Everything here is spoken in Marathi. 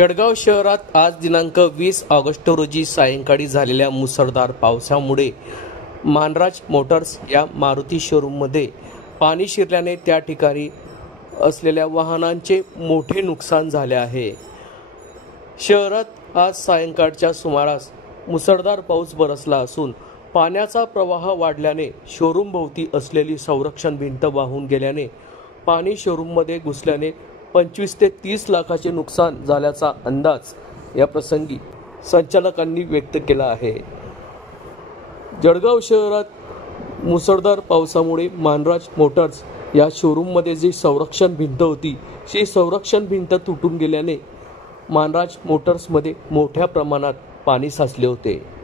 जळगाव शहरात आज दिनांक 20 ऑगस्ट रोजी सायंकाळी झालेल्या मुसळधार पावसामुळे मानराज मोटर्स या मारुती शोरूममध्ये पाणी शिरल्याने त्या ठिकाणी असलेल्या वाहनांचे मोठे नुकसान झाले आहे। शहरात आज सायंकाळच्या सुमारास मुसळधार पाऊस बरसला असून पाण्याचा प्रवाह वाढल्याने शोरूम भोवती असलेली संरक्षण भिंत वाहून गेल्याने पाणी शोरूममध्ये घुसल्याने 25 ते 30 लाखाचे नुकसान झाल्याचा अंदाज या प्रसंगी संचालकांनी व्यक्त केला आहे। जळगाव शहरात मुसळधार पावसामुळे मानराज मोटर्स या शोरूममध्ये जी संरक्षण भिंत होती ती संरक्षण भिंत तुटून गेल्याने मानराज मोटर्समध्ये मोठ्या प्रमाणात पाणी साचले होते।